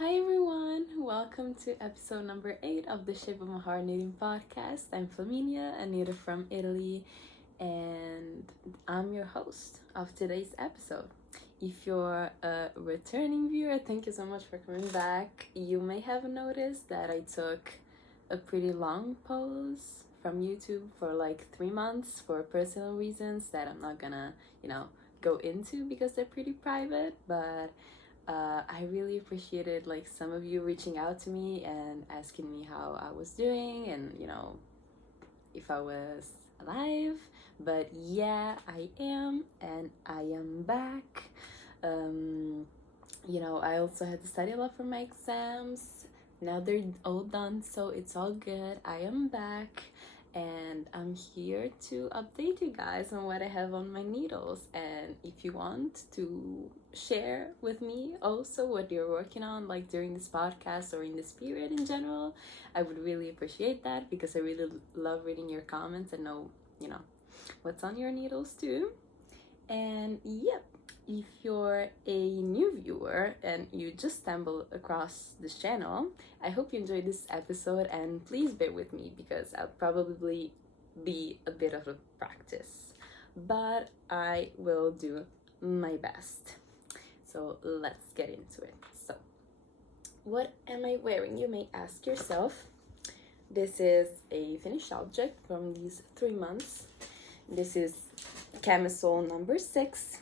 Hi everyone, welcome to episode number 8 of the Shape of My Heart Knitting Podcast. I'm Flaminia, a knitter from Italy, and I'm your host of today's episode. If you're a returning viewer, thank you so much for coming back. You may have noticed that I took a pretty long pause from YouTube for like 3 months for personal reasons that I'm not gonna, go into because they're pretty private, but I really appreciated like some of you reaching out to me and asking me how I was doing and if I was alive. But yeah, I am, and I am back. I also had to study a lot for my exams. Now they're all done, so it's all good. I am back, and I'm here to update you guys on what I have on my needles. And if you want to share with me also what you're working on, like during this podcast or in this period in general, I would really appreciate that, because I really love reading your comments and know what's on your needles too. And yep, if you're a new viewer and you just stumbled across this channel, I hope you enjoyed this episode, and please bear with me because I'll probably be a bit of a practice, but I will do my best. So let's get into it. So what am I wearing, you may ask yourself. This is a finished object from these 3 months. This is Camisole number 6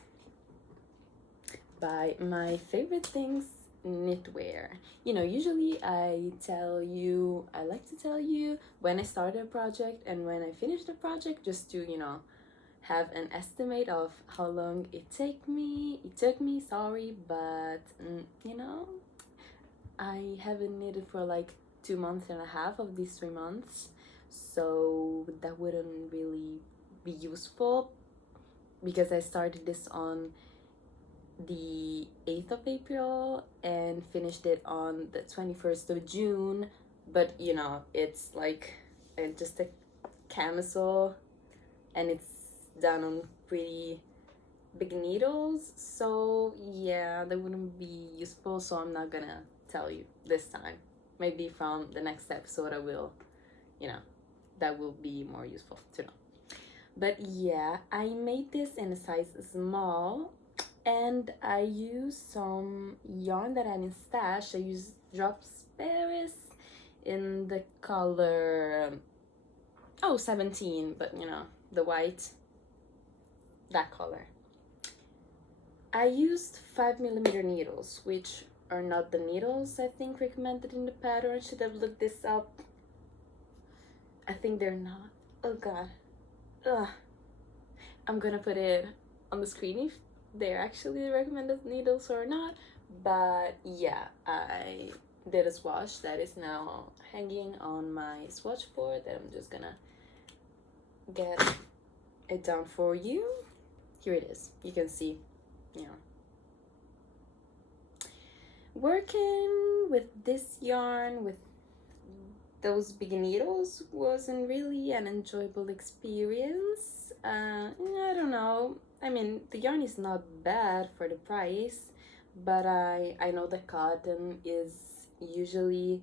by My Favorite Things Knitwear. Usually I like to tell you when I started a project and when I finished the project, just to have an estimate of how long it took me, but I haven't knitted for like 2.5 months of these 3 months, so that wouldn't really be useful, because I started this on the 8th of April and finished it on the 21st of June. But it's like just a camisole, and it's done on pretty big needles, so yeah, that wouldn't be useful, so I'm not gonna tell you this time. Maybe from the next episode I will, that will be more useful to know. But yeah, I made this in a size small, and I used some yarn that I had in stash. I used Drops Paris in the color 17, but the white, that color. I used 5mm needles, which are not the needles I think recommended in the pattern. Should have looked this up. I think they're not. Oh god. Ugh. I'm gonna put it on the screen if they're actually the recommended needles or not. But yeah, I did a swatch that is now hanging on my swatch board, that I'm just gonna get it down for you. Here it is. You can see, working with this yarn with those big needles wasn't really an enjoyable experience. I don't know. I mean, the yarn is not bad for the price, but I know that cotton is usually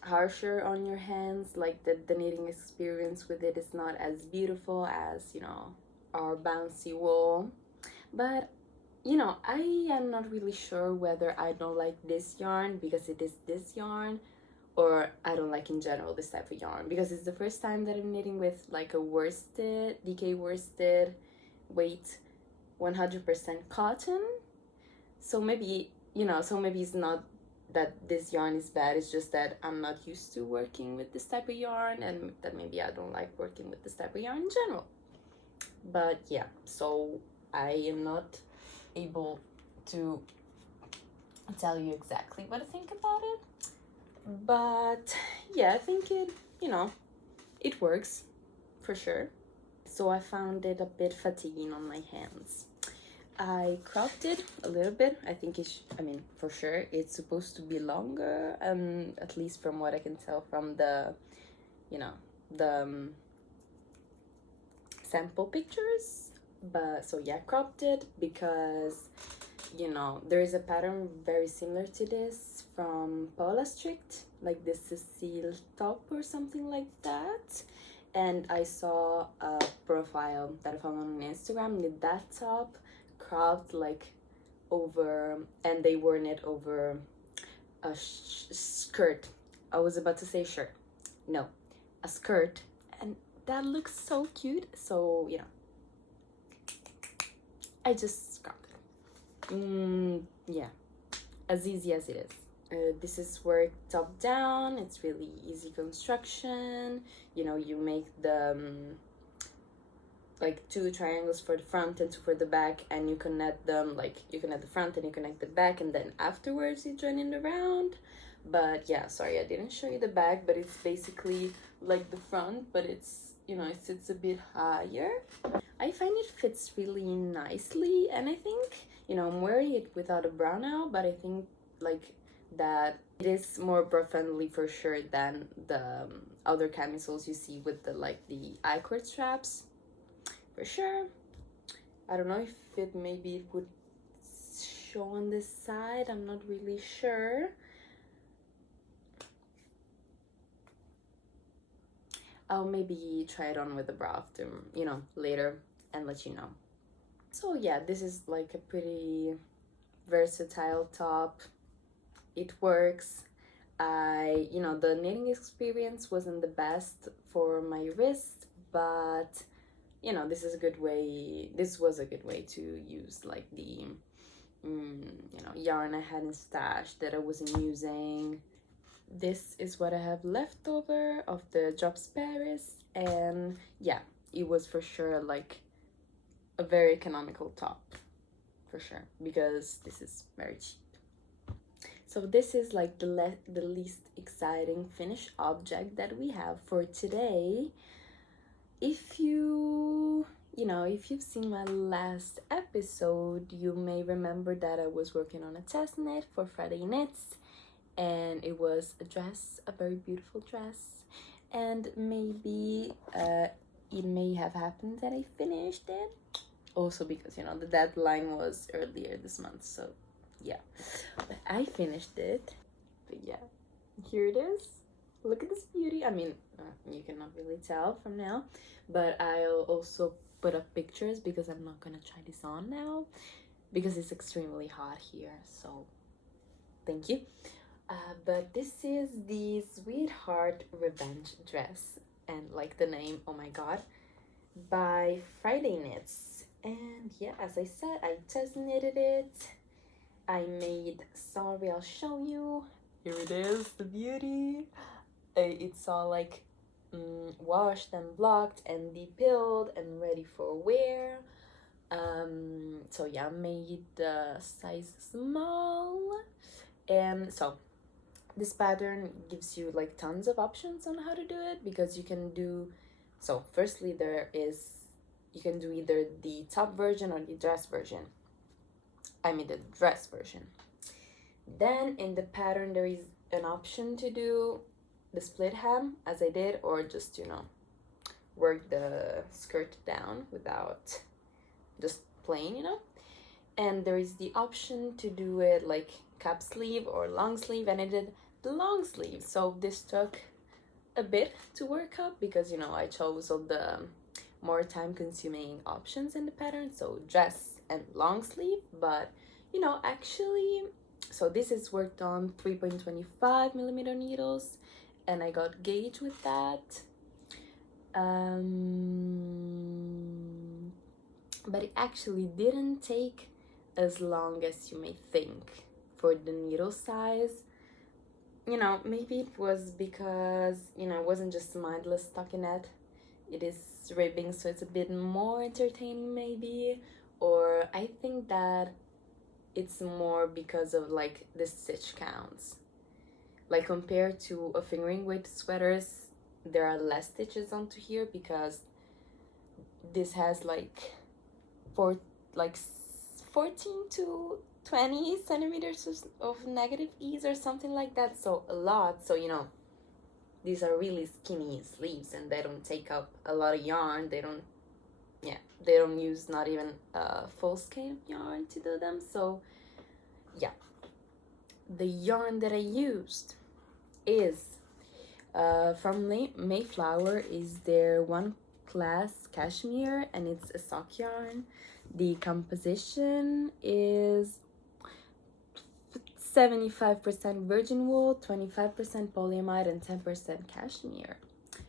harsher on your hands. Like the knitting experience with it is not as beautiful as our bouncy wool. But I am not really sure whether I don't like this yarn because it is this yarn, or I don't like in general this type of yarn, because it's the first time that I'm knitting with like a worsted, DK worsted weight 100% cotton. So maybe it's not that this yarn is bad, it's just that I'm not used to working with this type of yarn, and that maybe I don't like working with this type of yarn in general. But yeah, so I am not able to tell you exactly what I think about it. But yeah, I think it works for sure. So I found it a bit fatiguing on my hands. I cropped it a little bit. I think for sure it's supposed to be longer, at least from what I can tell from the sample pictures. But so yeah, I cropped it because you know, there is a pattern very similar to this from Paula Strict, like this Cecile top or something like that. And I saw a profile that I found on Instagram with that top cropped like over, and they worn it over a skirt. I was about to say shirt. No, a skirt. And that looks so cute. So, you know, I just cropped it. Yeah, as easy as it is. This is work top down. It's really easy construction. You know, you make the like 2 triangles for the front and 2 for the back, and you connect them, like you connect the front and you connect the back, and then afterwards you join in the round. But yeah, sorry, I didn't show you the back, but it's basically like the front, but it's, you know, it sits a bit higher. I find it fits really nicely, and I think, you know, I'm wearing it without a bra now, but I think like that it is more bra friendly for sure than the other camisoles you see with the like the I-cord straps, for sure. I don't know if it maybe it would show on this side, I'm not really sure. I'll maybe try it on with the bra after, you know, later and let you know. So yeah, this is like a pretty versatile top. It works. You know, the knitting experience wasn't the best for my wrist, but you know, this was a good way to use like the you know, yarn I had in stash that I wasn't using. This is what I have left over of the Drops Paris, and yeah, it was for sure like a very economical top, for sure, because this is very cheap. So this is like the least exciting finished object that we have for today. If you know, if you've seen my last episode, you may remember that I was working on a test knit for Friday Knits, and it was a dress, a very beautiful dress, and maybe it may have happened that I finished it, also because, you know, the deadline was earlier this month, so yeah, but I finished it. But yeah, here it is. Look at this beauty. I mean, you cannot really tell from now, but I'll also put up pictures because I'm not gonna try this on now because it's extremely hot here, so thank you. But this is the Sweetheart Revenge dress, and like the name, oh my god, by Friday Knits. And yeah, as I said, I test knitted it. I made, sorry, I'll show you. Here it is, the beauty. It's all like washed and blocked and depilled and ready for wear. So yeah, I made the size small, and so this pattern gives you like tons of options on how to do it, because you can do, so firstly you can do either the top version or the dress version. I made the dress version. Then in the pattern there is an option to do the split hem as I did, or just, you know, work the skirt down without, just plain, you know. And there is the option to do it like cap sleeve or long sleeve, and I did the long sleeve. So this took a bit to work up because, you know, I chose all the more time consuming options in the pattern, so dress and long sleeve. But, you know, actually, so this is worked on 3.25 millimeter needles, and I got gauge with that. But it actually didn't take as long as you may think for the needle size. You know, maybe it was because, you know, it wasn't just mindless stockinette. It is ribbing, so it's a bit more entertaining maybe. Or I think that it's more because of like the stitch counts. Like compared to a fingering weight sweaters, there are less stitches onto here because this has like 14 to 20 centimeters of negative ease or something like that, so a lot. So, you know, these are really skinny sleeves and they don't take up a lot of yarn. They don't use not even a full skein of yarn to do them. So yeah, the yarn that I used is from Mayflower, is their one class cashmere, and it's a sock yarn. The composition is 75% virgin wool, 25% polyamide, and 10% cashmere.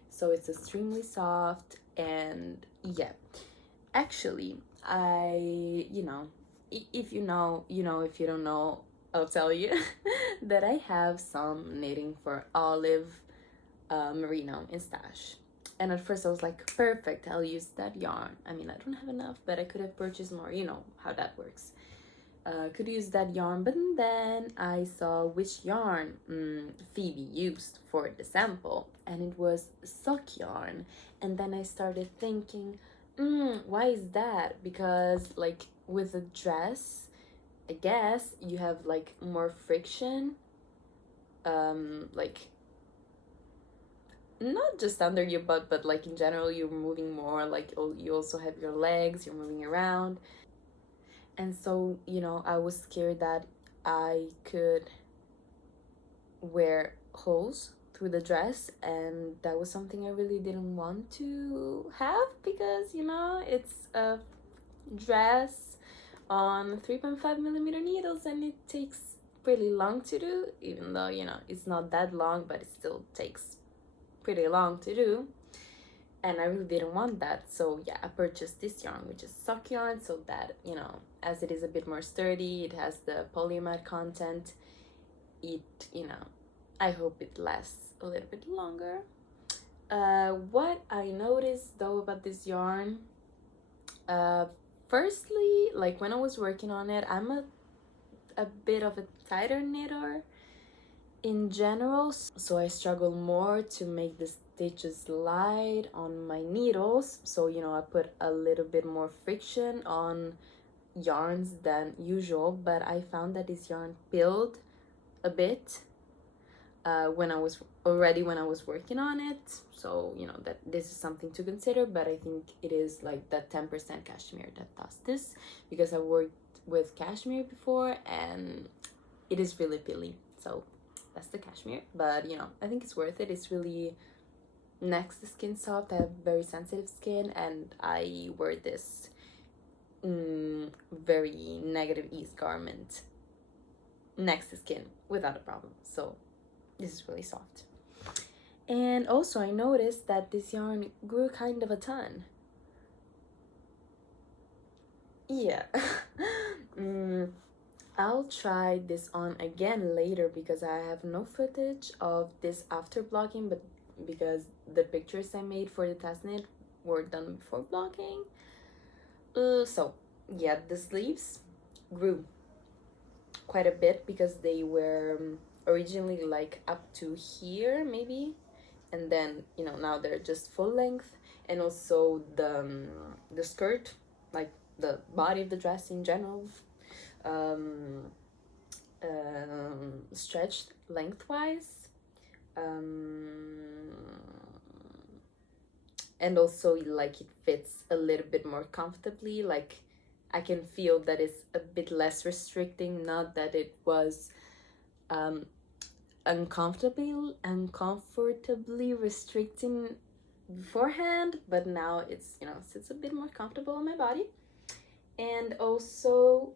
So it's extremely soft, and yeah, actually, if you know, you know, if you don't know, I'll tell you that I have some knitting for olive merino in stash. And at first I was like, perfect, I'll use that yarn. I mean, I don't have enough, but I could have purchased more. You know how that works. Could use that yarn, but then I saw which yarn Phoebe used for the sample, and it was sock yarn. And then I started thinking, why is that? Because like with a dress, I guess you have like more friction, like not just under your butt, but like in general you're moving more, like you also have your legs, you're moving around. And so, you know, I was scared that I could wear holes through the dress, and that was something I really didn't want to have, because, you know, it's a dress on 3.5mm needles, and it takes pretty long to do, even though, you know, it's not that long, but it still takes pretty long to do. And I really didn't want that. So yeah, I purchased this yarn, which is sock yarn, so that, you know, as it is a bit more sturdy, it has the polyamide content, it, you know, I hope it lasts a little bit longer. What I noticed though about this yarn, firstly, like when I was working on it, I'm a bit of a tighter knitter in general, so I struggle more to make the stitches light on my needles. So, you know, I put a little bit more friction on yarns than usual, but I found that this yarn peeled a bit when I was working on it. So, you know, that this is something to consider, but I think it is like that 10% cashmere that does this, because I worked with cashmere before and it is really peely. So that's the cashmere, but you know, I think it's worth it. It's really next to skin soft. I have very sensitive skin, and I wear this very negative ease garment next to skin without a problem. So this is really soft. And also I noticed that this yarn grew kind of a ton. Yeah. I'll try this on again later, because I have no footage of this after blocking, but because the pictures I made for the test knit were done before blocking. So yeah, the sleeves grew quite a bit, because they were originally like up to here maybe, and then, you know, now they're just full length. And also the skirt, like the body of the dress in general, stretched lengthwise, and also like it fits a little bit more comfortably. Like I can feel that it's a bit less restricting, not that it was uncomfortably restricting beforehand, but now it's, you know, it's a bit more comfortable on my body. And also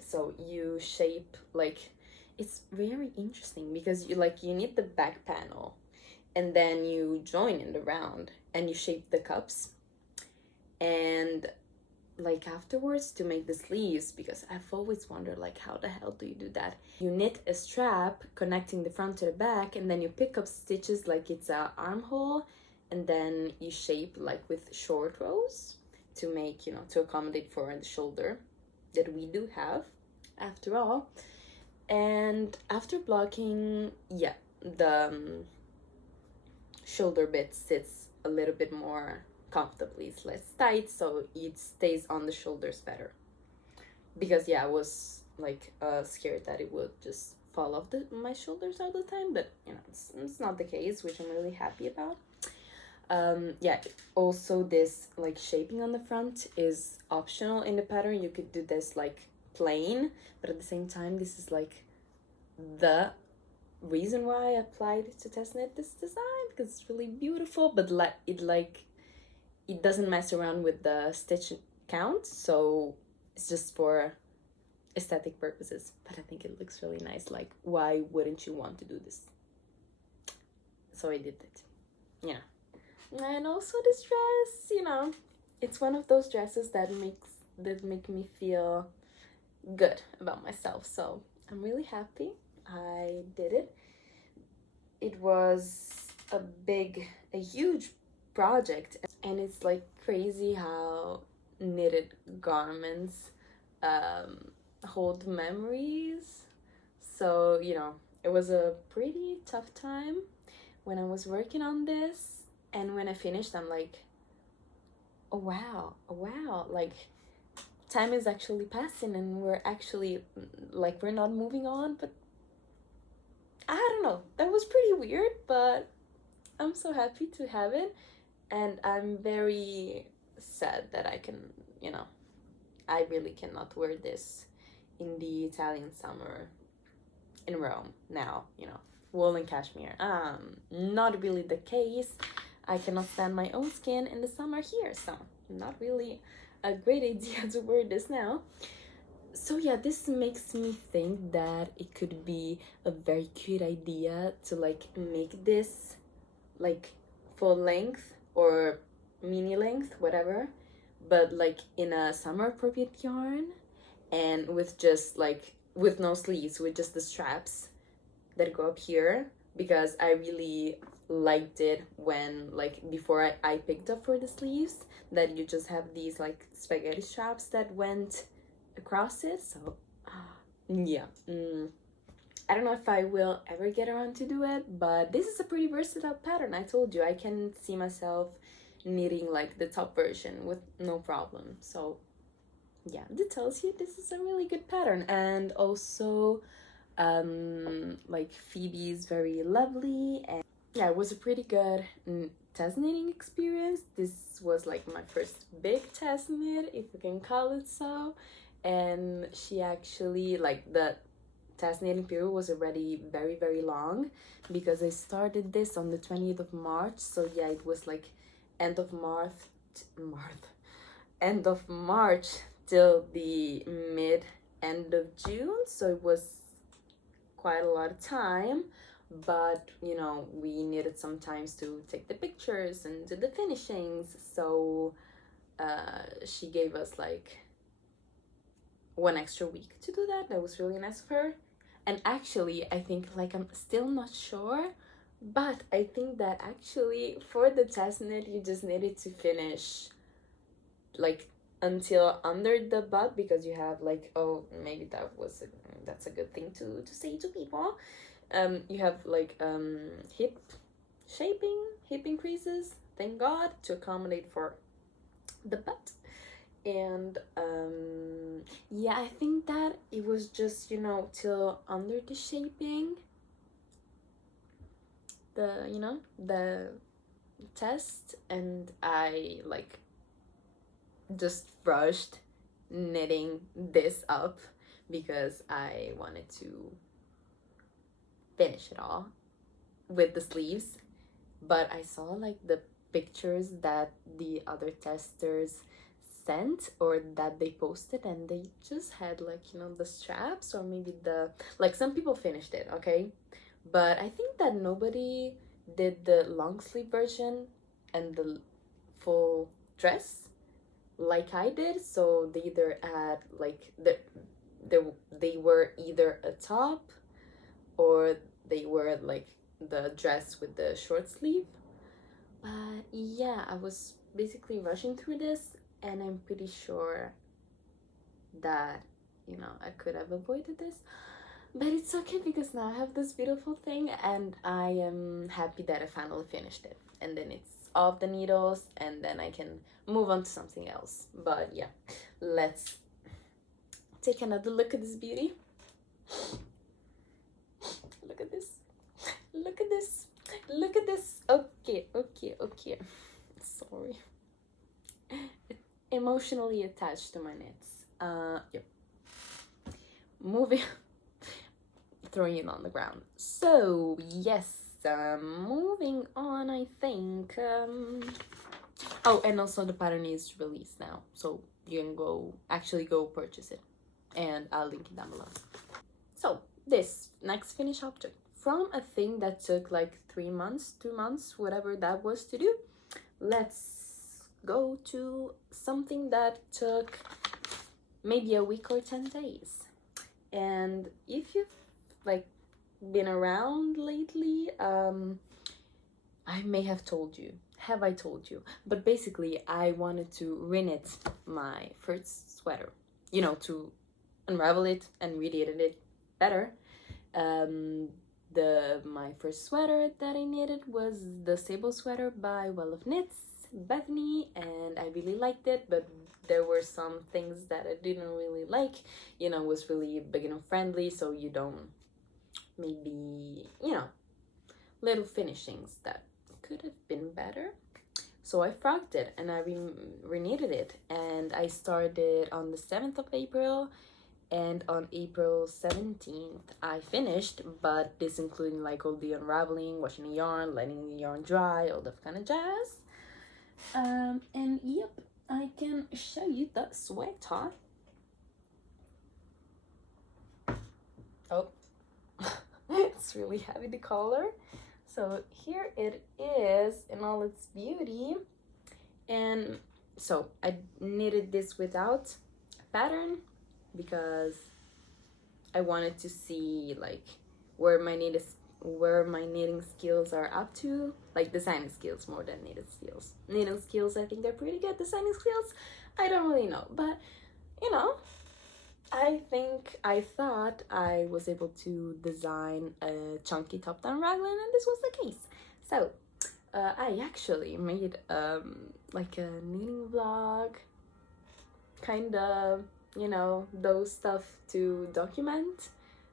so you shape, like, it's very interesting, because you need the back panel, and then you join in the round and you shape the cups, and like afterwards to make the sleeves, because I've always wondered, like, how the hell do you do that? You knit a strap connecting the front to the back, and then you pick up stitches like it's a armhole, and then you shape like with short rows to make, you know, to accommodate for the shoulder that we do have after all. And after blocking, yeah, the shoulder bit sits a little bit more comfortably. It's less tight, so it stays on the shoulders better, because yeah, I was like scared that it would just fall off my shoulders all the time, but you know, it's not the case, which I'm really happy about. Yeah, also this like shaping on the front is optional in the pattern. You could do this like plain, but at the same time this is like the reason why I applied to test knit this design, because it's really beautiful, but it doesn't mess around with the stitch count, so it's just for aesthetic purposes. But I think it looks really nice. Like, why wouldn't you want to do this? So I did it. Yeah. And also this dress, you know, it's one of those dresses that make me feel good about myself. So I'm really happy I did it. It was a huge project, and it's like crazy how knitted garments hold memories. So, you know, it was a pretty tough time when I was working on this, and when I finished, I'm like, oh wow, like time is actually passing, and we're actually like, we're not moving on. But I don't know, that was pretty weird, but I'm so happy to have it. And I'm very sad that I can, you know, I really cannot wear this in the Italian summer in Rome now, you know, wool and cashmere. Not really the case. I cannot stand my own skin in the summer here, so not really a great idea to wear this now. So yeah, this makes me think that it could be a very cute idea to like make this like full length or mini length, whatever, but like in a summer appropriate yarn, and with just like, with no sleeves, with just the straps that go up here, because I really liked it when, like, before I picked up for the sleeves, that you just have these like spaghetti straps that went across it. So yeah, I don't know if I will ever get around to do it, but this is a pretty versatile pattern. I told you, I can see myself knitting like the top version with no problem. So yeah, that tells you this is a really good pattern. And also like Phoebe is very lovely, and yeah, it was a pretty good test knitting experience. This was like my first big test knit, if you can call it so. And she actually, like, the test knitting period was already very, very long, because I started this on the 20th of March. So yeah, it was like end of March till the end of June. So it was quite a lot of time, but you know, we needed some times to take the pictures and do the finishings. So she gave us like 1 extra week to do that. That was really nice of her. And actually, I think, like, I'm still not sure, but I think that actually for the test knit, you just needed to finish like until under the butt, because you have like, oh, maybe that's a good thing to say to people. You have like hip increases, thank God, to accommodate for the butt. And yeah, I think that it was just, you know, till under the shaping, the test, and I like just rushed knitting this up because I wanted to finish it all with the sleeves. But I saw like the pictures that the other testers sent, or that they posted, and they just had like, you know, the straps, or maybe the, like, some people finished it, okay, but I think that nobody did the long sleeve version and the full dress like I did. So they either had like they were either a top, or they were like the dress with the short sleeve. But yeah, I was basically rushing through this, and I'm pretty sure that, you know, I could have avoided this, but it's okay, because now I have this beautiful thing, and I am happy that I finally finished it, and then it's off the needles, and then I can move on to something else. But yeah, let's take another look at this beauty. Look at this, look at this, look at this. Okay, sorry, emotionally attached to my knits. Yep. moving throwing it on the ground. So yes, moving on, I think. Oh, and also the pattern is released now, so you can go purchase it, and I'll link it down below. So this next finished object, from a thing that took like 3 months, 2 months, whatever that was to do, let's go to something that took maybe a week or 10 days. And if you've like been around lately, I may have told you. Have I told you? But basically, I wanted to reknit my first sweater, you know, to unravel it and reknit it better. My first sweater that I knitted was the sable sweater by Well of Knits, Bethany, and I really liked it, but there were some things that I didn't really like. You know, it was really beginner friendly, so you don't, maybe, you know, little finishings that could have been better. So I frogged it and I reknitted it, and I started on the 7th of April, and on April 17th I finished, but this including like all the unraveling, washing the yarn, letting the yarn dry, all that kind of jazz. And yep, I can show you the sweater. Oh, it's really heavy, the color. So here it is in all its beauty. And so I knitted this without a pattern because I wanted to see like where my knitting skills are up to, like designing skills more than knitting skills. Knitting skills, I think, are pretty good. Designing skills, I don't really know, but you know, I thought I was able to design a chunky top-down raglan, and this was the case. So I actually made like a knitting vlog, kind of, you know, those stuff to document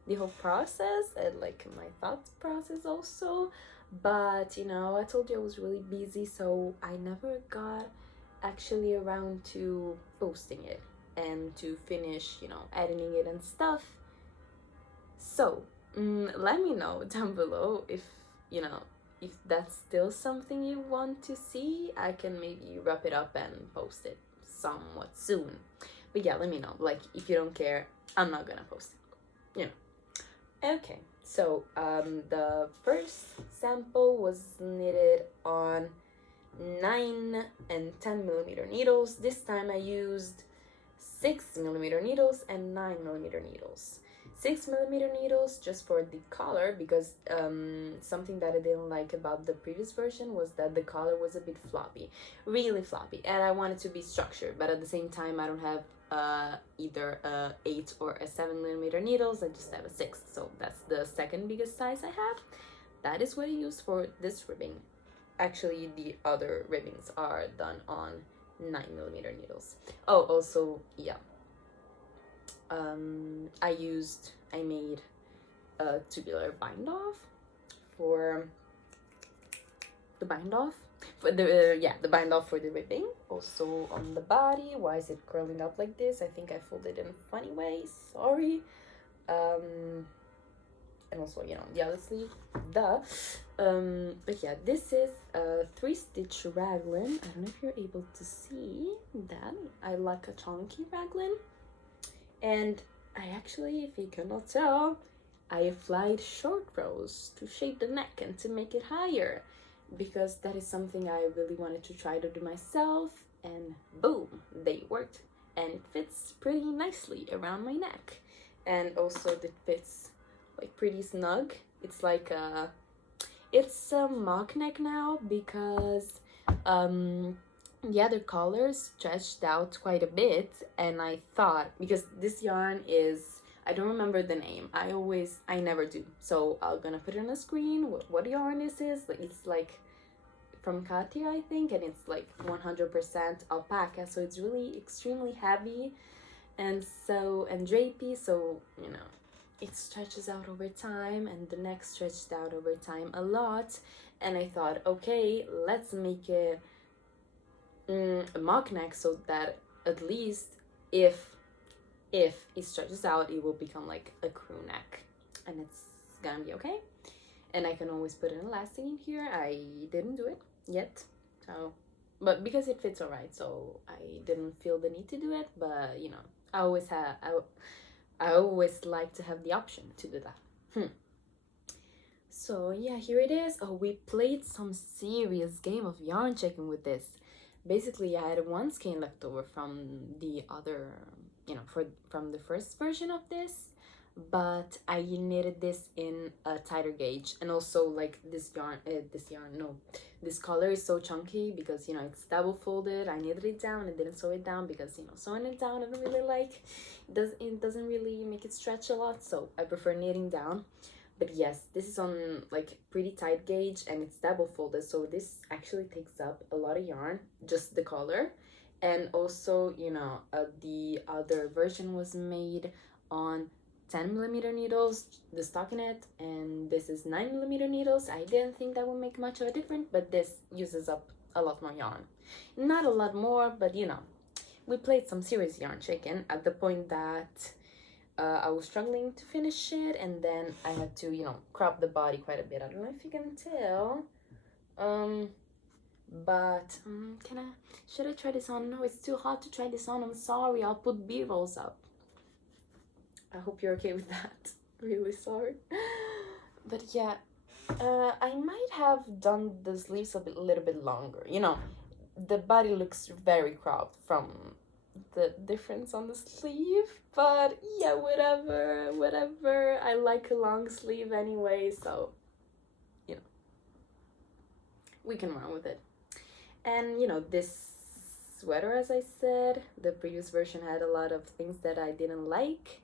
the whole process and like my thought process also. But you know, I told you I was really busy, so I never got actually around to posting it and to finish, you know, editing it and stuff. So let me know down below if, you know, if that's still something you want to see. I can maybe wrap it up and post it somewhat soon. But yeah, let me know. Like, if you don't care, I'm not gonna post it, you know. Okay, so the first sample was knitted on 9 and 10 millimeter needles. This time I used 6mm needles and 9mm needles. 6mm needles just for the collar, because something that I didn't like about the previous version was that the collar was a bit floppy, really floppy, and I wanted to be structured, but at the same time I don't have either a 8 or a 7mm needles. I just have a 6, so that's the second biggest size I have. That is what I used for this ribbing. Actually, the other ribbings are done on 9mm needles. Oh, also, yeah, I made a tubular bind off for the bind off for the the bind off for the ribbing. Also on the body. Why is it curling up like this? I think I folded in a funny way, sorry. And also, you know, the other sleeve, but yeah, this is a 3-stitch raglan. I don't know if you're able to see that. I like a chunky raglan, and I actually, if you cannot tell, I applied short rows to shape the neck and to make it higher, because that is something I really wanted to try to do myself, and boom, they worked, and it fits pretty nicely around my neck, and also it fits like pretty snug. It's like it's a mock neck now, because the other colors stretched out quite a bit, and I thought, because this yarn is, I don't remember the name, I never do, so I'm gonna put it on the screen what yarn this is. It's like from Katia, I think, and it's like 100% alpaca, so it's really extremely heavy and drapey, so you know, it stretches out over time, and the neck stretched out over time a lot, and I thought, okay, let's make it a mock neck, so that at least if if it stretches out, it will become like a crew neck, and it's gonna be okay. And I can always put an elastic in here. I didn't do it yet, so, but because it fits alright, so I didn't feel the need to do it. But you know, I always like to have the option to do that. So yeah, here it is. Oh, we played some serious game of yarn checking with this. Basically, I had one skein left over from the other, you know, from the first version of this, but I knitted this in a tighter gauge. And also, like, this color is so chunky because, you know, it's double folded. I knitted it down and didn't sew it down because, you know, sewing it down I don't really like. It doesn't really make it stretch a lot, so I prefer knitting down. But yes, this is on like pretty tight gauge and it's double folded, so this actually takes up a lot of yarn, just the color. And also, you know, the other version was made on 10mm needles, the stockinette, and this is 9mm needles. I didn't think that would make much of a difference, but this uses up a lot more yarn. Not a lot more, but you know, we played some serious yarn chicken at the point that I was struggling to finish it, and then I had to, you know, crop the body quite a bit. I don't know if you can tell, but should I try this on? No, it's too hot to try this on. I'm sorry, I'll put b-rolls up. I hope you're okay with that. Really sorry. But yeah, I might have done the sleeves a little bit longer. You know, the body looks very cropped from the difference on the sleeve, but yeah, whatever. I like a long sleeve anyway, so you know, we can run with it. And you know, this sweater, as I said, the previous version had a lot of things that I didn't like,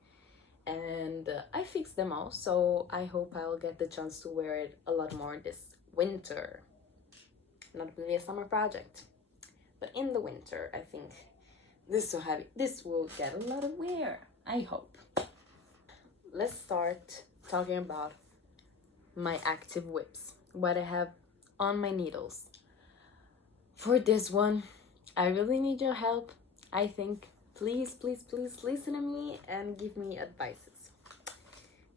and I fixed them all, so I hope I'll get the chance to wear it a lot more this winter. Not really a summer project, but in the winter, I think this is so heavy. This will get a lot of wear, I hope. Let's start talking about my active WIPs, what I have on my needles. For this one, I really need your help. I think, please listen to me and give me advices.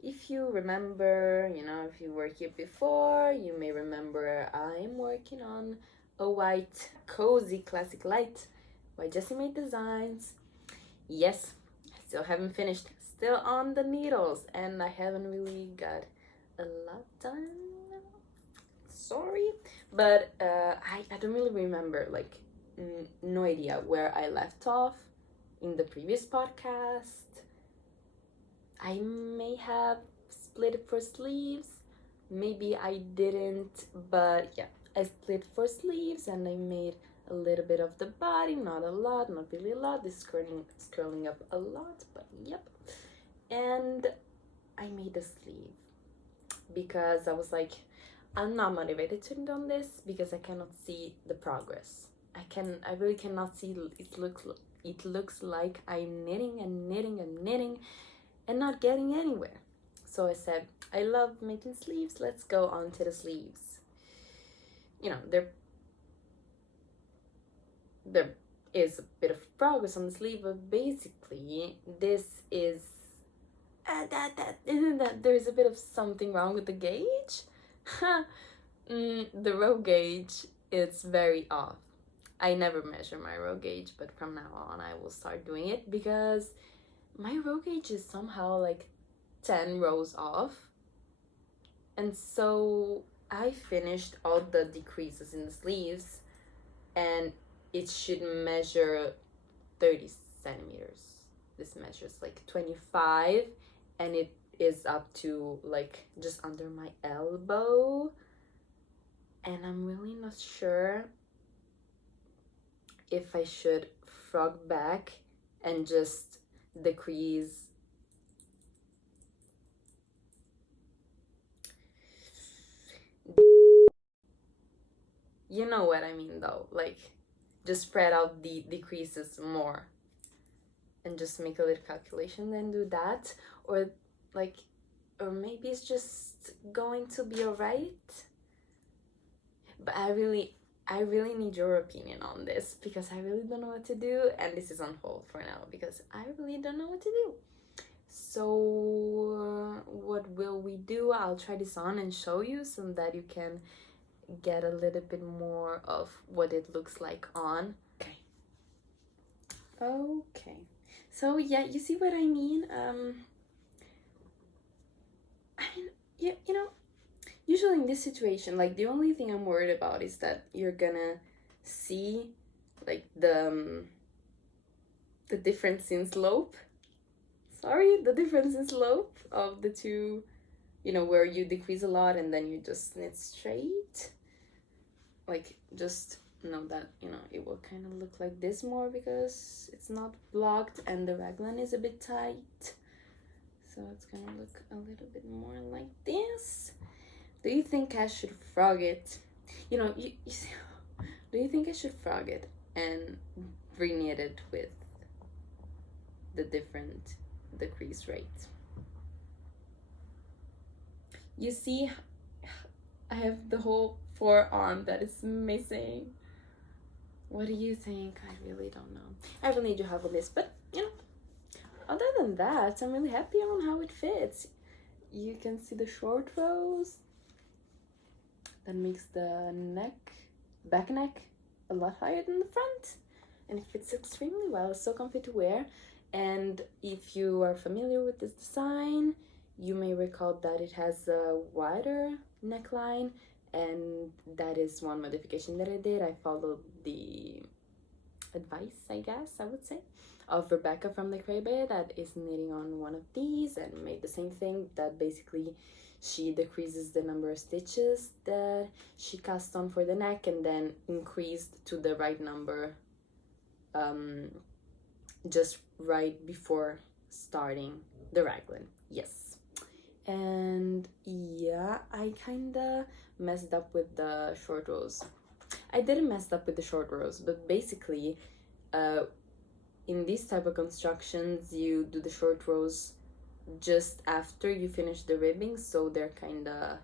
If you remember, you know, if you were here before, you may remember I'm working on a white cozy classic light by Jessie Made Designs. Yes, I still haven't finished, still on the needles, and I haven't really got a lot done. Sorry, but I don't really remember, like, no idea where I left off in the previous podcast. I may have split it for sleeves, maybe I didn't, but yeah, I split for sleeves and I made a little bit of the body, not a lot, not really a lot. This is curling up a lot, but yep. And I made a sleeve because I was like, I'm not motivated to knit on this because I cannot see the progress. I really cannot see. It looks like I'm knitting and not getting anywhere. So I said, I love making sleeves, let's go on to the sleeves. You know, there is a bit of progress on the sleeve, but basically this is there's a bit of something wrong with the gauge. The row gauge, it's very off. I never measure my row gauge, but from now on I will start doing it because my row gauge is somehow like 10 rows off. And so I finished all the decreases in the sleeves and it should measure 30 centimeters. This measures like 25 and it is up to like just under my elbow. And I'm really not sure if I should frog back and just decrease. You know what I mean though, like just spread out the decreases more and just make a little calculation, then do that, or maybe it's just going to be alright. But I really I really need your opinion on this because I really don't know what to do, and this is on hold for now because I really don't know what to do. So what will we do? I'll try this on and show you so that you can get a little bit more of what it looks like on. Okay, so yeah, you see what I mean? You know, usually in this situation, like, the only thing I'm worried about is that you're gonna see, like, the difference in slope. The difference in slope of the two, you know, where you decrease a lot and then you just knit straight. Like, just know that, you know, it will kind of look like this more because it's not blocked and the raglan is a bit tight. So it's gonna look a little bit more like this. Do you think I should frog it? You know, you see, do you think I should frog it and reknit it with the different decrease rate? You see, I have the whole forearm that is missing. What do you think? I really don't know. I really need your help on this, but you know, other than that, I'm really happy on how it fits. You can see the short rows. That makes the back neck a lot higher than the front, and it fits extremely well. It's so comfy to wear. And if you are familiar with this design, you may recall that it has a wider neckline, and that is one modification that I did. I followed the advice, I guess I would say, of Rebecca from the Crabe that is knitting on one of these and made the same thing, that basically she decreases the number of stitches that she cast on for the neck and then increased to the right number just right before starting the raglan. Yes. And yeah, I kinda messed up with the short rows. I didn't mess up with the short rows, but basically in these type of constructions you do the short rows just after you finish the ribbing, so they're kinda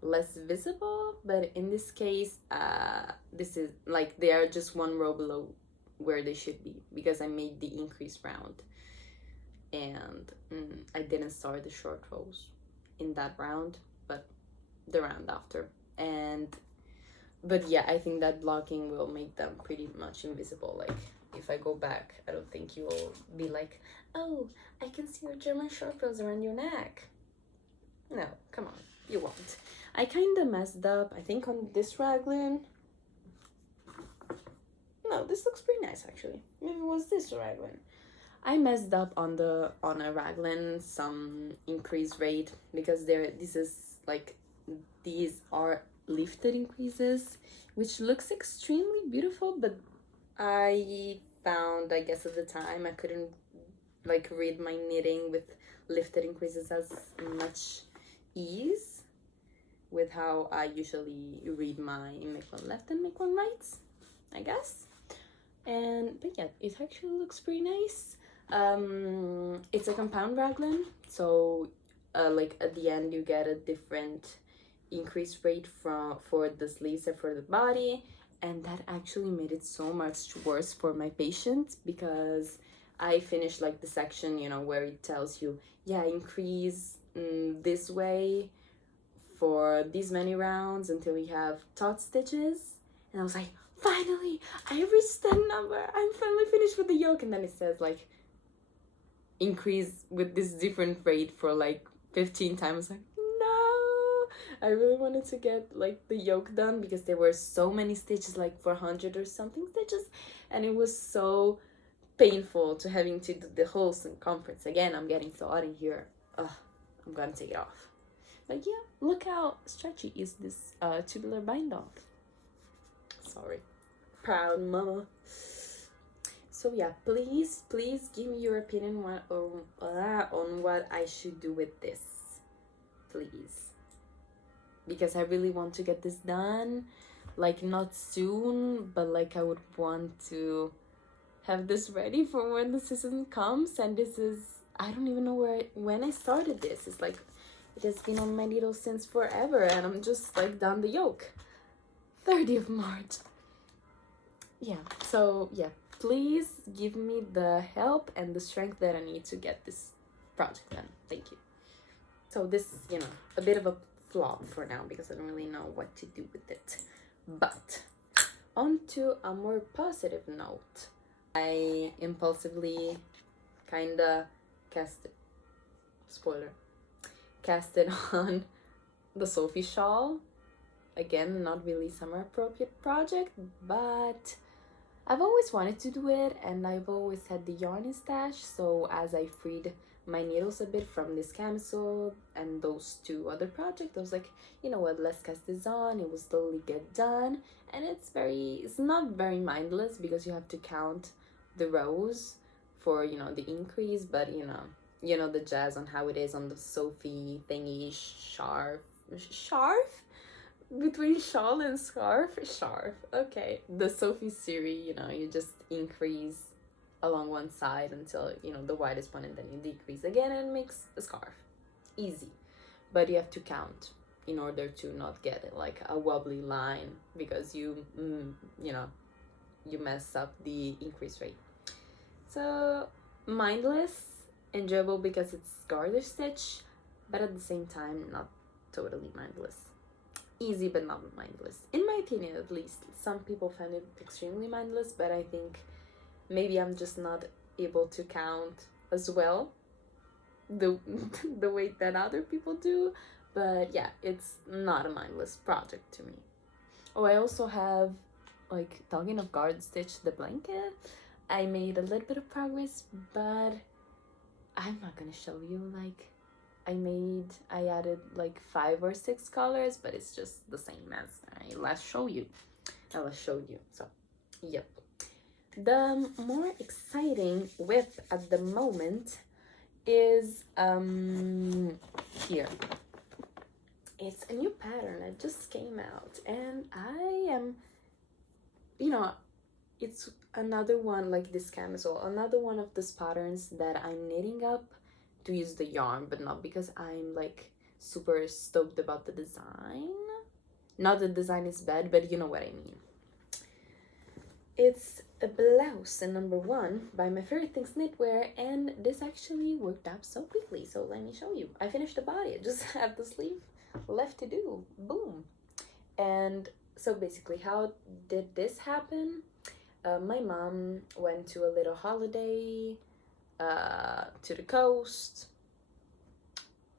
less visible. But in this case, this is like they are just one row below where they should be because I made the increase round, and I didn't start the short rows in that round, but the round after. But yeah, I think that blocking will make them pretty much invisible. Like, if I go back, I don't think you'll be like, oh, I can see your German short rows around your neck. No, come on, you won't. I kind of messed up, I think, on this raglan. No, this looks pretty nice actually. Maybe it was this raglan. I messed up on a raglan some increase rate because these are lifted increases, which looks extremely beautiful, but I found, I guess at the time, I couldn't like read my knitting with lifted increases as much ease with how I usually read my make one left and make one right, I guess. But yeah, it actually looks pretty nice. It's a compound raglan, so like at the end you get a different increase rate for the sleeves and for the body, and that actually made it so much worse for my patient because I finished like the section, you know, where it tells you, yeah, increase this way for these many rounds until we have taut stitches, and I was like, finally, I reached that number, I'm finally finished with the yoke. And then it says like increase with this different rate for like 15 times. Like, no, I really wanted to get like the yoke done because there were so many stitches, like 400 or something stitches, and it was so painful to having to do the whole circumference again. I'm getting so hot in here. Ugh, I'm gonna take it off. But yeah, look how stretchy is this tubular bind off. Sorry, proud mama. So yeah, please give me your opinion on what I should do with this, please, because I really want to get this done, like not soon, but like I would want to have this ready for when the season comes. And this is, I don't even know when I started this. It's like it has been on my needle since forever, and I'm just like done the yoke. 30th of March. Yeah, so yeah, please give me the help and the strength that I need to get this project done. Thank you. So this, you know, a bit of a flop for now because I don't really know what to do with it. But on to a more positive note. I impulsively kinda casted on the Sophie shawl. Again, not really summer appropriate project, but I've always wanted to do it and I've always had the yarn in stash, so as I freed my needles a bit from this camisole and those two other projects, I was like, you know what, let's cast this on, it will slowly get done. And it's not very mindless because you have to count the rows for, you know, the increase, but you know the jazz on how it is on the Sophie thingy scarf between shawl and scarf, okay, the Sophie series, you know, you just increase along one side until, you know, the widest one, and then you decrease again and it makes a scarf. Easy. But you have to count in order to not get it like a wobbly line because you know, you mess up the increase rate. So mindless, enjoyable because it's garter stitch, but at the same time not totally mindless. Easy but not mindless, in my opinion at least. Some people find it extremely mindless, but I think maybe I'm just not able to count as well the way that other people do. But yeah, it's not a mindless project to me. Oh, I also have, like, talking of garter stitch, the blanket, I made a little bit of progress, but I'm not gonna show you. Like, I added like 5 or 6 colors, but it's just the same as I last showed you. So yep. The more exciting WIP at the moment is here. It's a new pattern that just came out, and I am, you know, it's another one like this camisole, another one of these patterns that I'm knitting up to use the yarn, but not because I'm like super stoked about the design. Not that the design is bad, but you know what I mean. It's a blouse number 1 by My Favorite Things Knitwear, and this actually worked out so quickly, so let me show you. I finished the body, I just have the sleeve left to do. Boom. And so basically, how did this happen? My mom went to a little holiday to the coast.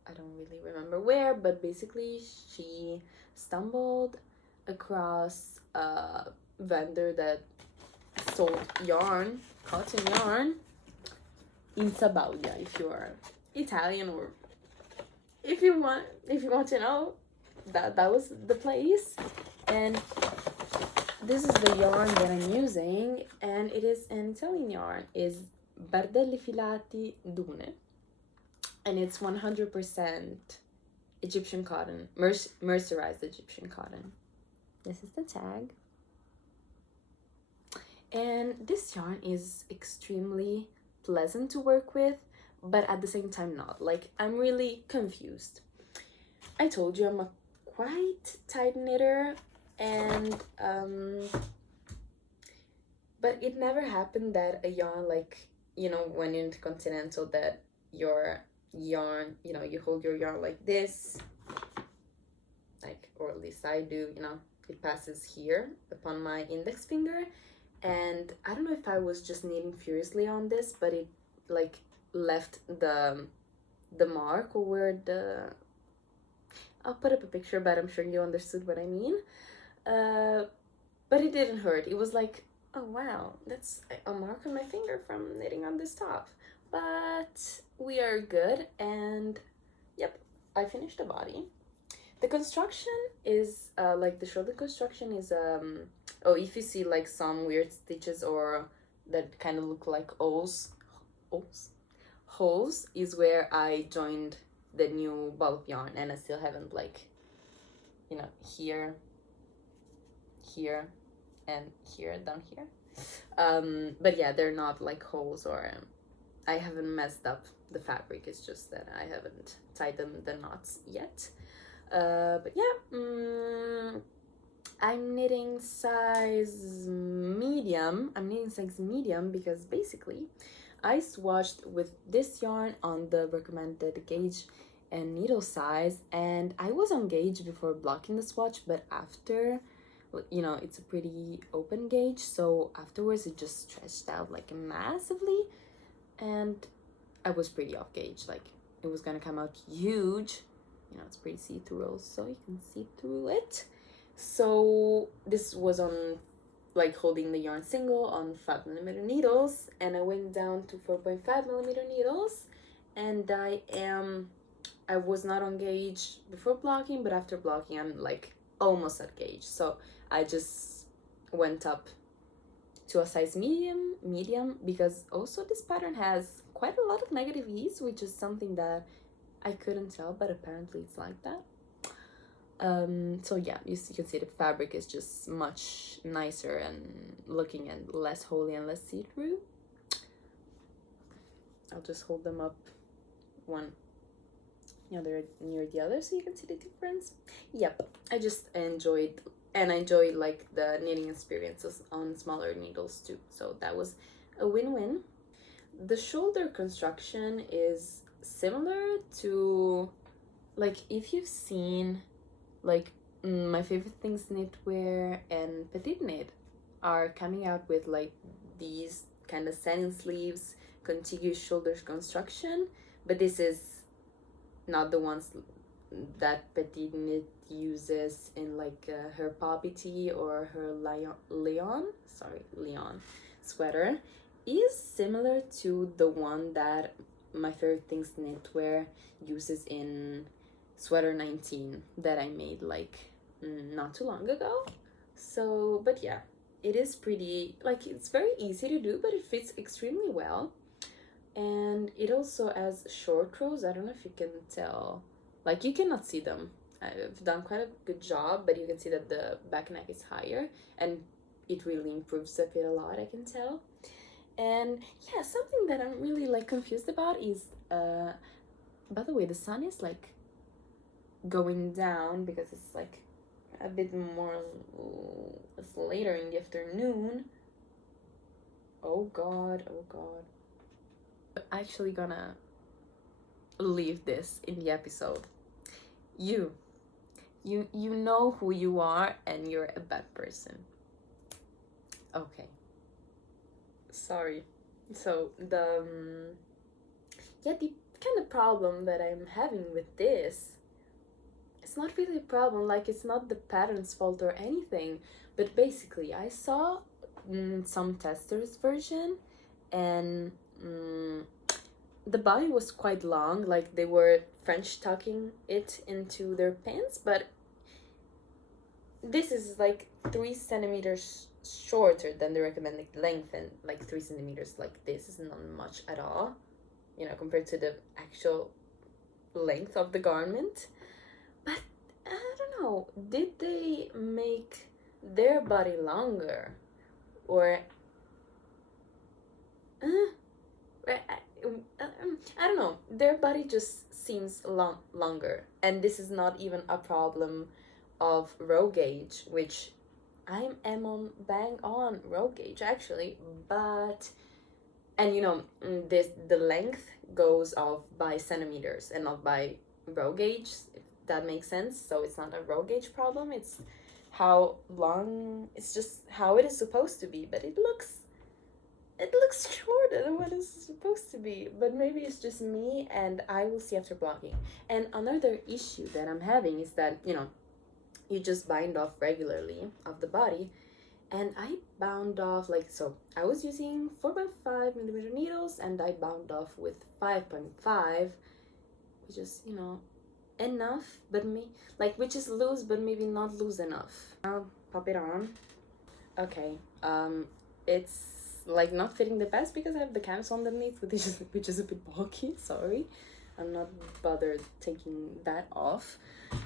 I don't really remember where, but basically she stumbled across a vendor that sold yarn, cotton yarn, in Sabaudia, if you are Italian, or if you want to know, that was the place. And this is the yarn that I'm using, and it is an Italian yarn. Is Bardelli filati Dune, and it's 100% Egyptian cotton, mercerized Egyptian cotton. This is the tag. And this yarn is extremely pleasant to work with, but at the same time not. Like, I'm really confused. I told you I'm a quite tight knitter, and but it never happened that a yarn, like, you know, when you're intercontinental, that your yarn, you know, you hold your yarn like this, like, or at least I do, you know, it passes here upon my index finger. And I don't know if I was just knitting furiously on this, but it like left the mark, or where the, I'll put up a picture, but I'm sure you understood what I mean. But it didn't hurt. It was like, oh wow, that's a mark on my finger from knitting on this top. But we are good, and yep, I finished the body. The construction is like the shoulder construction is oh, if you see like some weird stitches or that kind of look like holes, is where I joined the new ball of yarn, and I still haven't, like, you know, here, and here, down here. But yeah, they're not like holes, or I haven't messed up the fabric. It's just that I haven't tightened the knots yet. But yeah, I'm knitting size medium. I'm knitting size medium because basically I swatched with this yarn on the recommended gauge and needle size, and I was on gauge before blocking the swatch, but after, you know, it's a pretty open gauge, so afterwards it just stretched out like massively, and I was pretty off gauge, like it was gonna come out huge. You know, it's pretty see-through also, you can see through it. So this was on like holding the yarn single on 5mm needles, and I went down to 4.5mm needles, and I was not on gauge before blocking, but after blocking I'm like almost at gauge, so I just went up to a size medium because also this pattern has quite a lot of negative ease, which is something that I couldn't tell, but apparently it's like that. So yeah, you can see the fabric is just much nicer and looking and less holey and less see-through. I'll just hold them up one near the other so you can see the difference. Yep, I just enjoyed, and I enjoyed like the knitting experiences on smaller needles too, so that was a win-win. The shoulder construction is similar to, like, if you've seen like My Favorite Things Knitwear and Petite Knit are coming out with like these kind of satin sleeves, contiguous shoulders construction, but this is not the ones that Petite Knit uses in like her Poppy Tee or her Leon sweater. Is similar to the one that My Favorite Things Knitwear uses in Sweater 19 that I made like not too long ago. So, but yeah, it is pretty, like, it's very easy to do, but it fits extremely well. And it also has short rows. I don't know if you can tell, like, you cannot see them. I've done quite a good job, but you can see that the back neck is higher, and it really improves the fit a lot, I can tell. And yeah, something that I'm really like confused about is by the way, the sun is like going down because it's like a bit more, it's later in the afternoon. Oh god. I'm actually gonna leave this in the episode. You know who you are, and you're a bad person. Okay, sorry. So the kind of problem that I'm having with this, it's not really a problem, like it's not the pattern's fault or anything, but basically I saw some testers version, and the body was quite long, like they were French tucking it into their pants, but this is like 3 centimeters shorter than the recommended length, and like 3 centimeters like this is not much at all, you know, compared to the actual length of the garment. But I don't know, did they make their body longer, or I don't know, their body just seems longer, and this is not even a problem of row gauge, which I am on bang on row gauge actually, but, and you know, the length goes off by centimeters and not by row gauge, if that makes sense. So it's not a row gauge problem, it's how long, it's just how it is supposed to be, but it looks shorter than what it's supposed to be, but maybe it's just me, and I will see after blocking. And another issue that I'm having is that, you know, you just bind off regularly of the body, and I bound off, like, so I was using 4.5mm needles, and I bound off with 5.5, which is, you know, enough, but which is loose, but maybe not loose enough. I'll pop it on. Okay, it's like not fitting the best because I have the camisole underneath, which is a bit bulky, sorry. I'm not bothered taking that off,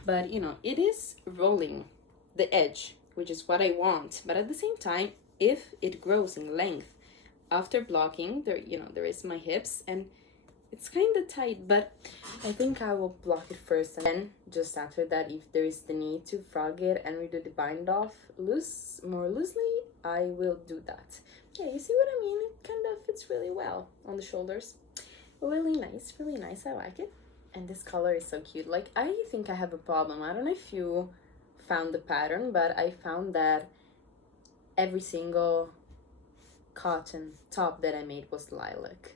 but you know, it is rolling the edge, which is what I want, but at the same time, if it grows in length after blocking, there is my hips, and it's kind of tight, but I think I will block it first, and then just after that, if there is the need to frog it and redo the bind off more loosely, I will do that. Yeah, you see what I mean? It kind of fits really well on the shoulders. Really nice, really nice. I like it. And this color is so cute. Like, I think I have a problem. I don't know if you found the pattern, but I found that every single cotton top that I made was lilac.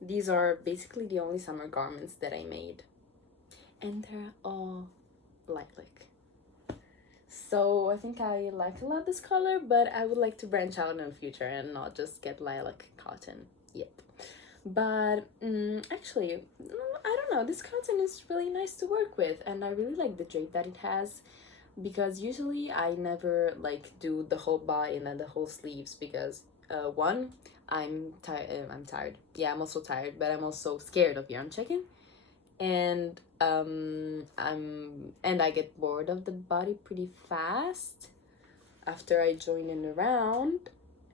These are basically the only summer garments that I made, and they're all lilac. So I think I like a lot this color, but I would like to branch out in the future and not just get lilac cotton yet. But actually, I don't know, this cotton is really nice to work with, and I really like the drape that it has, because usually I never like do the whole body and then the whole sleeves, because one, I'm tired. Yeah, I'm also tired, but I'm also scared of yarn checking, and I get bored of the body pretty fast after I join in around.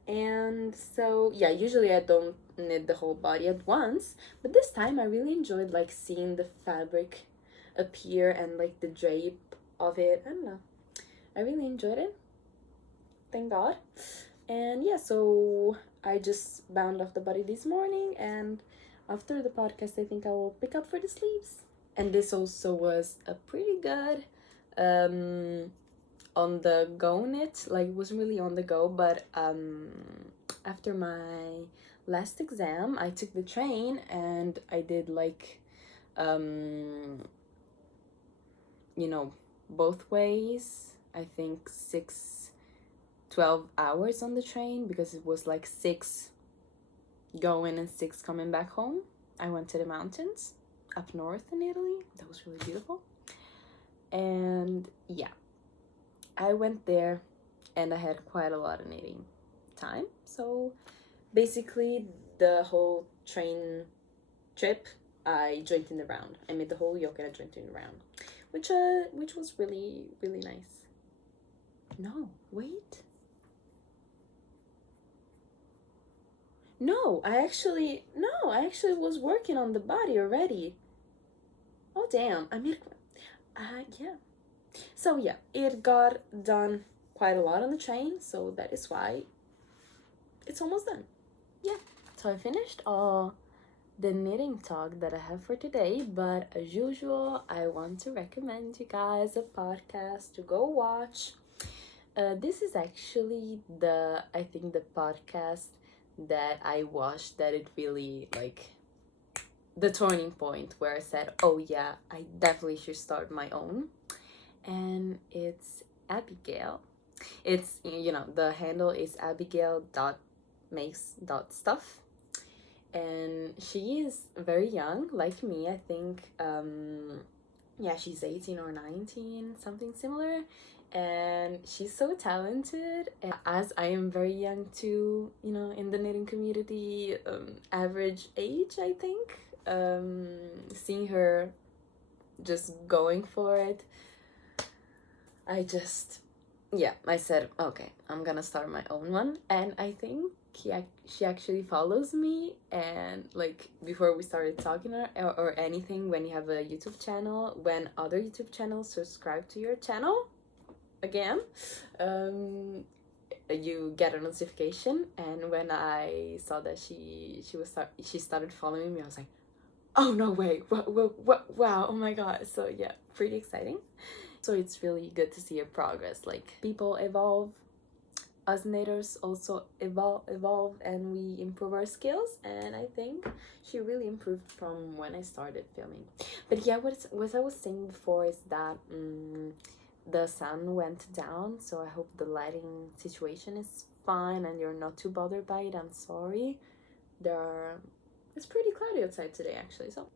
And so yeah, usually I don't knit the whole body at once, but this time I really enjoyed like seeing the fabric appear and like the drape of it. I don't know, I really enjoyed it, thank God. And yeah, so I just bound off the body this morning, and after the podcast I think I will pick up for the sleeves. And this also was a pretty good on the go knit. Like, it wasn't really on the go, but after my last exam I took the train and I did like you know, both ways, I think 12 hours on the train, because it was like 6 going and 6 coming back home. I went to the mountains up north in Italy. That was really beautiful. And yeah, I went there and I had quite a lot of knitting time. So basically the whole train trip I joined in around. I made the whole yoke and I joined in around, which was really, really nice. No, wait. No, I actually was working on the body already. Oh damn, I made yeah. So yeah, it got done quite a lot on the train, so that is why it's almost done. Yeah, so I finished all the knitting talk that I have for today, but as usual, I want to recommend you guys a podcast to go watch. This is actually I think the podcast that I watched that it really like the turning point where I said, oh yeah, I definitely should start my own. And it's Abigail. It's, you know, the handle is abigail.makes.stuff, and she is very young like me. I think yeah, she's 18 or 19, something similar, and she's so talented. And as I am very young too, you know, in the knitting community, average age, I think, seeing her just going for it, I said, okay, I'm gonna start my own one. And I think she actually follows me, and like before we started talking or anything, when you have a YouTube channel, when other YouTube channels subscribe to your channel again, you get a notification. And when I saw that she started following me, I was like, oh no way, what, wow, oh my god. So yeah, pretty exciting. So it's really good to see a progress, like people evolve, us knitters also evolve, and we improve our skills. And I think she really improved from when I started filming. But yeah, what I was saying before is that the sun went down, so I hope the lighting situation is fine and you're not too bothered by it. I'm sorry. It's pretty cloudy outside today actually, so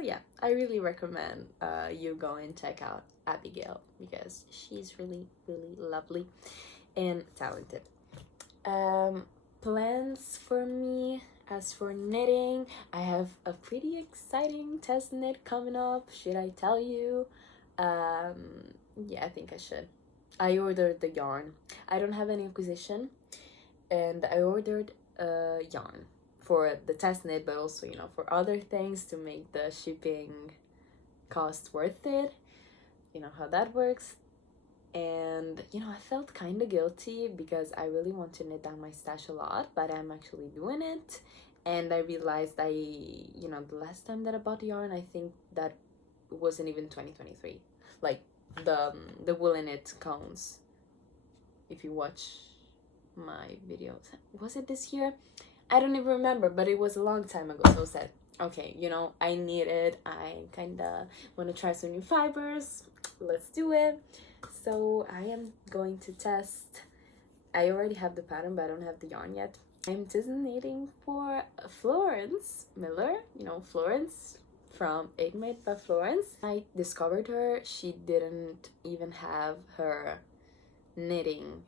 yeah, I really recommend you go and check out Abigail, because she's really, really lovely and talented. Plans for me as for knitting, I have a pretty exciting test knit coming up. Should I tell you? Yeah, I think I should. I ordered the yarn. I don't have any acquisition, and I ordered yarn for the test knit, but also, you know, for other things to make the shipping cost worth it. You know how that works. And, you know, I felt kind of guilty because I really want to knit down my stash a lot, but I'm actually doing it. And I realized you know, the last time that I bought yarn, I think that wasn't even 2023. Like, the woolen knit cones. If you watch my videos, was it this year? I don't even remember, but it was a long time ago. So I said, okay, you know, I need it. I kind of want to try some new fibers. Let's do it. So I am going to test. I already have the pattern, but I don't have the yarn yet. I'm just knitting for Florence Miller, you know, Florence from Egg Made by Florence. I discovered her. She didn't even have her knitting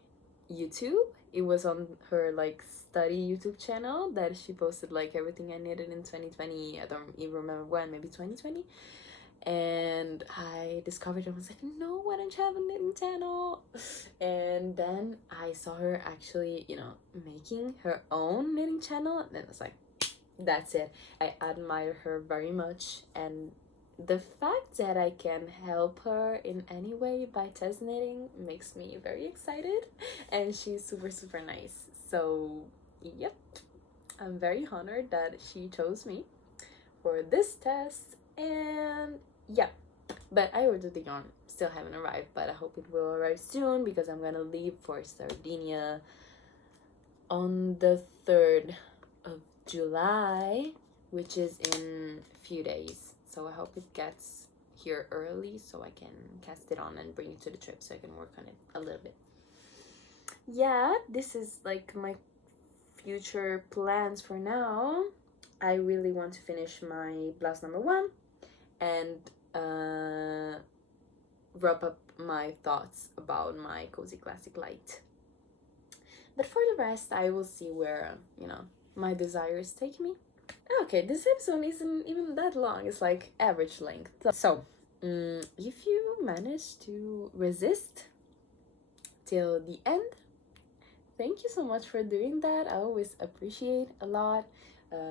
YouTube. It was on her like study YouTube channel that she posted like everything I knitted in 2020. I don't even remember when, maybe 2020. And I discovered it. I was like, no, why don't you have a knitting channel? And then I saw her actually, you know, making her own knitting channel, and then I was like, that's it. I admire her very much, and the fact that I can help her in any way by test knitting makes me very excited, and she's super, super nice. So, yep, I'm very honored that she chose me for this test. And yeah, but I ordered the yarn, still haven't arrived, but I hope it will arrive soon because I'm gonna leave for Sardinia on the 3rd of July, which is in a few days. So I hope it gets here early so I can cast it on and bring it to the trip so I can work on it a little bit. Yeah, this is like my future plans for now. I really want to finish my blouse number 1 and wrap up my thoughts about my Cozy Classic Light. But for the rest, I will see where, you know, my desires take me. Okay, this episode isn't even that long. It's like average length. So, if you manage to resist till the end, thank you so much for doing that. I always appreciate a lot.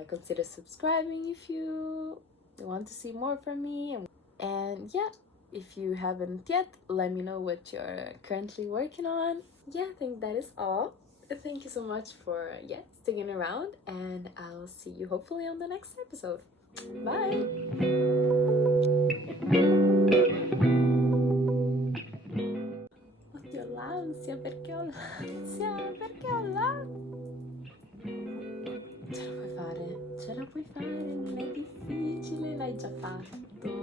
Consider subscribing if you want to see more from me. And yeah, if you haven't yet, let me know what you're currently working on. Yeah, I think that is all. Thank you so much for sticking around, and I'll see you hopefully on the next episode. Bye! Oddio, l'ansia, perché ho l'ansia? Perché ho l'ansia? Ce la puoi fare, non è difficile, l'hai già fatto.